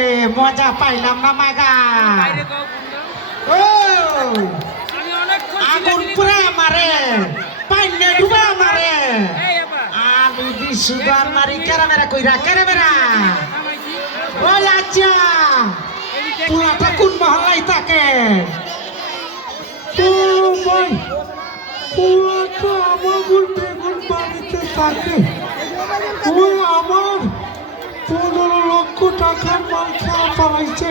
লে মজা পাইলাম না মাগা ও আগুন পুরা মারে পাইলে ডুবা মারে আমি দি সুদার মারি ক্যারামেরা কইরা ক্যারামেরা ও আচ্ছা পুরাটা কোন মহল্লাই থাকে পুরাটা আমার বেগুন বাড়িতে থাকে ওই আমার 15 লক্ষ টাকার মাল খাওয়া পালাইছে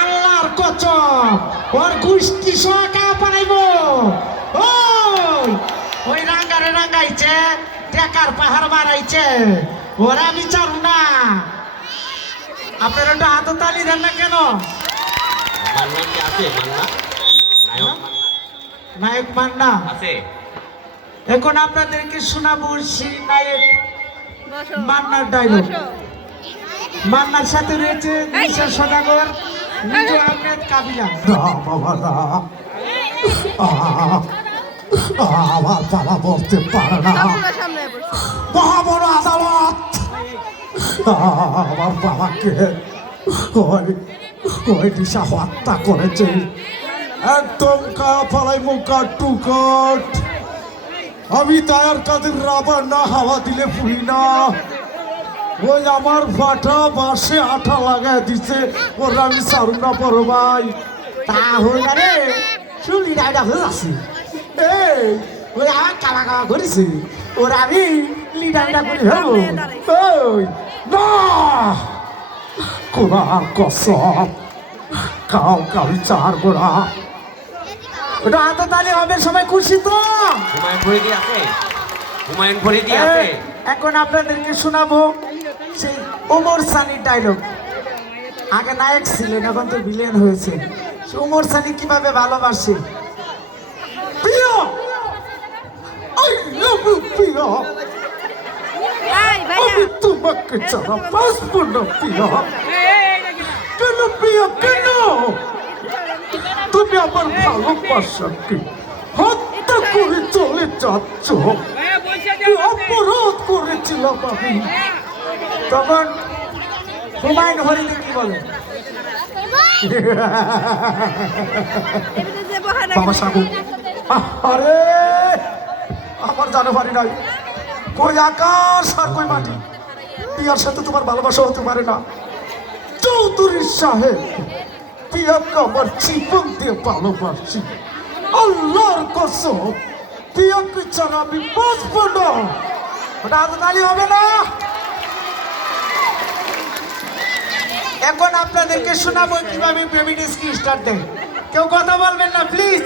আল্লাহর কসম ওর গুষ্টি সহকা পালাইব ওই রাঙ্গারে রাঙ্গাইছে টাকার পাহাড় মারাইছে ওরা আমি চালু না আপনারা একটু হাত তালি দেন না কেন নায়ক মান্না আছে এখন আপনাদেরকে শোনাবো সেই নায়ক মান্নার ডায়লগ মান্নার সাথে রয়েছে নিশা সদাগর নিজু আহমেদ কাবিলা বাবা না আমার বাবা বলতে পারে না মহাবড় আদালত আমার বাবাকে ওই দিশা হত্যা করেছে একদম কাপালাই মুখা টুকট আমি তার কাদের রাবার না হাওয়া দিলে ফুরি না ওই আমার ফাটা বাসে আঠা লাগায় দিছে ওর আমি সারু না পড়ো ভাই তা হই না রে শুনি ডাইডা হয়ে আছে এই ওই আমার কালা কালা করেছে ওর আমি লিডাইডা করে হবো ওই না কোরআন কসম কাউ কাউ চার গোড়া ওটা হাতে তালি হবে সবাই খুশি তো হুমায়ুন ফরিদি আছে এখন আপনাদেরকে শোনাবো সেই ওমর সানির ডায়লগ আগে নায়ক ছিলেন এখন তো ভিলেন হয়েছে ওমর সানি কিভাবে ভালোবাসে প্রিয় আই লাভ ইউ প্রিয় আমি তোমাকে ছাড়া বাঁচব না প্রিয় কেন প্রিয় কেন তুমি আমার ভালোবাসাকে হত্যা করে চলে যাচ্ছ অপরাধ করেছিলাম আমি তখন হুমায়ুন ফরিদি কি বলে বাবা সাগু আরে আমার জানো পারি নাই কই আকাশ আর কই মাটি পিয়ার সাথে তোমার ভালোবাসা হতে পারে না চৌধুরী সাহেব পিয়াকে আমার জীবন দিয়ে ভালোবাসি আল্লাহর কসম পিয়াকে ছাড়া আমি বাঁচব না ওটা হাততালি হবে না এখন আপনাদেরকে শোনাবো কিভাবে বেবি ডিস্কি স্টার্ট দেয় কেউ কথা বলবেন না প্লিজ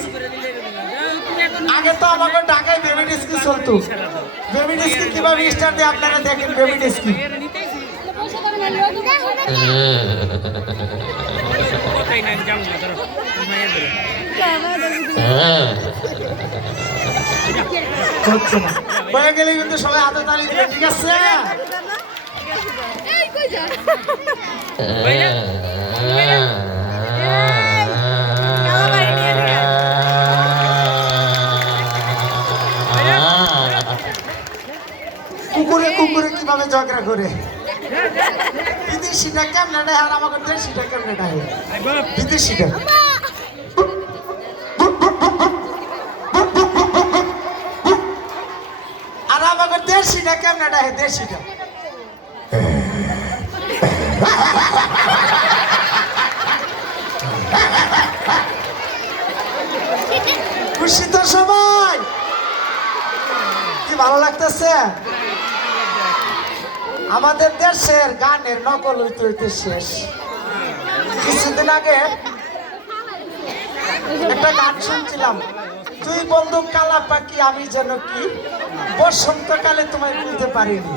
আগে তো আমাকে ঢাকায় বেবি ডিস্কি চলতো বেবি ডিস্কি কিভাবে স্টার্ট দেয় আপনারা দেখেন বেবি ডিস্কি হয়ে গেলে কিন্তু সবাই হাতে তালি দিবে ঠিক আছে কুকুরে কুকুরে কিভাবে ঝগড়া করে বিদেশিটা কেমন নেয় আর আমাকে দেশিটা কেমন নেয় বিদেশিটা আর আমাকে দেশিটা কেমন নেয় দেশিটা খুশি তো সবাই কি ভালো লাগতেছে আমাদের দেশের গানের নকল হইতে হইতে শেষ কিছুদিন আগে একটা গান শুনছিলাম তুই বন্ধু কালা পাখি আমি যেন কি বসন্তকালে তোমায় বলতে পারিনি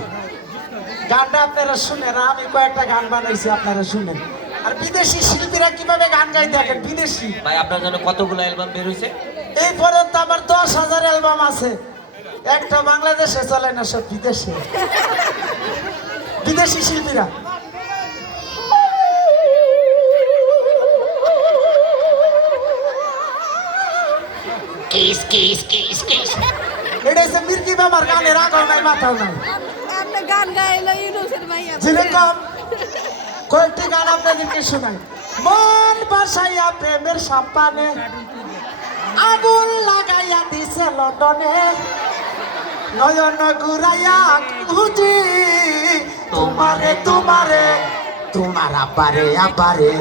গানটা আপনারা শুনেন আমি কয়েকটা গান বানাইছি আপনারা শুনেন আর বিদেশি শিল্পীরা কিভাবে গান গাই দেখেন বিদেশি ভাই আপনার জন্য কতগুলো অ্যালবাম বের হয়েছে এই পর্যন্ত আমার 10,000 অ্যালবাম আছে একটা বাংলাদেশে চলে না সব বিদেশে বিদেশি শিল্পীরা কিস কিস কিস কিস এটা হচ্ছে মির্কি বাবার গানের আগল নাই মাথাও নাই আপনি গান গাইলো ইউনুসের মাইয়া যেরকম কয়েকটি গান আপনাদেরকে শোনাই। মন বাসাইয়া প্রেমের সাম্পানে আগুন লাগাইয়া দিছে লন্ডনে, নয়ন ঘুরাইয়া খুঁজি তোমারে তোমারে তোমার আবারে আবারে।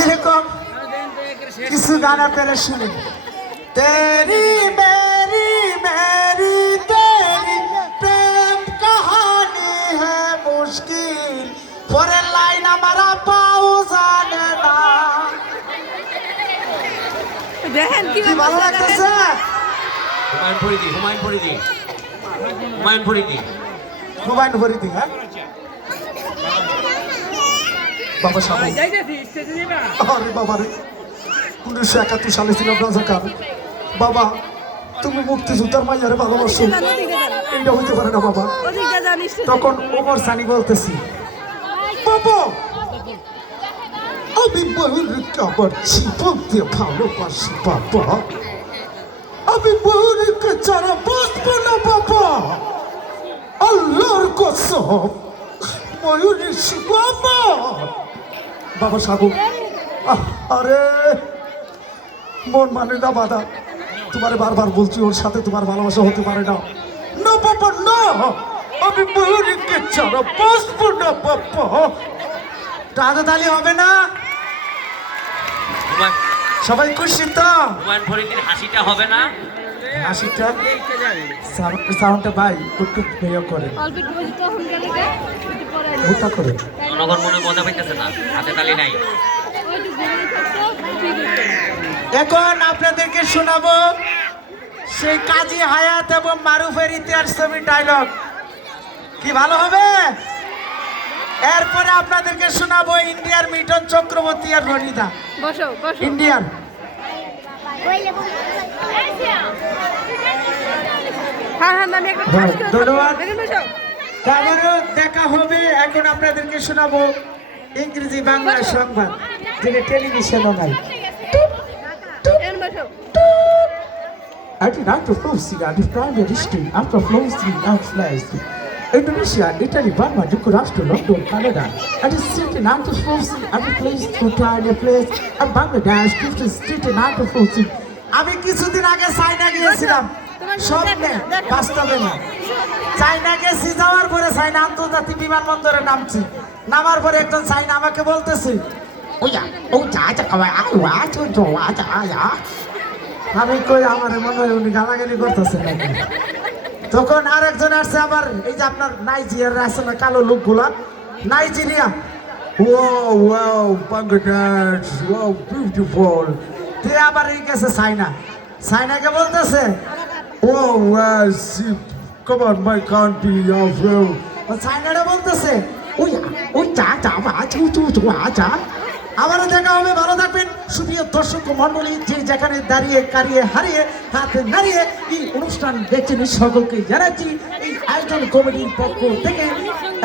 এরকম কিছু গান আপনারা শুনেন। তেরি মেরি মেরি তেরি প্রেম কাহানি হ্যাঁ মুশকিল, পরের লাইন আমার পাও জানে না। দেখেন কি ভালো লাগতেছে? হুমায়ুন ফরিদি, হুমায়ুন ফরিদি, হুমায়ুন ফরিদি। মোবাইল ভরি দিই। হ্যাঁ বাবা সাহেব, আরে বাবা রে, 1971 সালে ছিলাম রাজাকার। বাবা তুমি মুক্তিযোদ্ধার মাইয়ারে ভালোবাসো, এটা হইতে পারে না বাবা। তখন ওমর সানি বলতেছি, বাবা আমি বহুরিকে আমার জীবন দিয়ে ভালোবাসি বাবা, আমি বহুরিকে ছাড়া বাঁচবো না বাবা, আল্লাহর কসম ময়ূরী বাবা। বাবা সাগু আরে মন মানে না বাধা, তোমার বারবার বলছি ওর সাথে তোমার ভালোবাসা হতে পারে না। না বাবা না, আমি ময়ূরীকে ছাড়া বাঁচবো না বাবা। রাজাতালি হবে না? হুমায়ুন সবাই খুশি তো? হুমায়ুন ফরিদির হাসিটা হবে না? হাসিটা সাউন্ডটা ভাই একটু ইয়ে করে ভুটা করে। জনগণ মনে মজা পাইতেছে না, হাতে তালি নাই। এখন আপনাদেরকে শোনাবো সেই কাজী হায়াত এবং মারুফের ইতিহাস ছবির ডায়লগ। কি ভালো হবে? এরপরে আপনাদেরকে শোনাবো ইন্ডিয়ার মিঠন চক্রবর্তী আর রনিদা। বসো বসো। ইন্ডিয়ান হ্যাঁ হ্যাঁ আমি একটা হ্যাঁ, কাজ করে ধন্যবাদ। দেখেন বসো। তারপরেও দেখা হবে। এখন আপনাদেরকে শোনাবো ইংরেজি বাংলা সংবাদ, যেটা টেলিভিশনও নাই। দেখেন বসো। At the night of Lucy, at the private history, after flows through and flies through Indonesia, Italy, Burma, Yugoslavia, London, Canada, at the city, night of Lucy, at the place to try the place, and Bangladesh, 50 city, night of Lucy. আমি কিছুদিন আগে China গিয়েছিলাম, স্বপ্নে বাস্তবে না। China গেছি, যাওয়ার পরে চায়না আন্তর্জাতিক বিমানবন্দরে নামছি। নামার পরে একজন চায়না আমাকে বলতেছে, ওইয়া ও যা যা আমি কই আমার মনে হয় উনি গালাগালি করতেছেন নাকি। তখন আরেকজন আসছে আবার, এই যে আপনার নাইজেরিয়ার আছে না কালো লোকগুলা, Nigeria, wow wow Bangladesh, wow beautiful. তে আবার এই গেছে চায়না, চায়নাকে বলতেছে, ও come on my country of you. চায়নাটা বলতেছে, ওই ওই চা চা চু চু চু চা। আবারও দেখা হবে, ভালো থাকবেন সুপ্রিয় দর্শক মন্ডলী। যে যেখানে দাঁড়িয়ে কারিয়ে হারিয়ে হাতে নাড়িয়ে এই অনুষ্ঠান দেখছেন সকলকে জানাচ্ছি এই আয়োজন কমিটির পক্ষ থেকে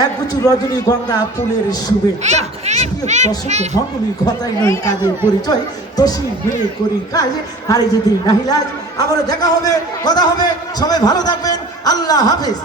একগুচ্ছ রজনীগন্ধা ফুলের শুভেচ্ছা। সুপ্রিয় দর্শক মন্ডলী, কথাই নয় কাজের পরিচয়, দোষী মিলে করি কাজ, হারি যদি নাহিলাজ। আবারও দেখা হবে, কথা হবে, সবাই ভালো থাকবেন, আল্লাহ হাফিজ।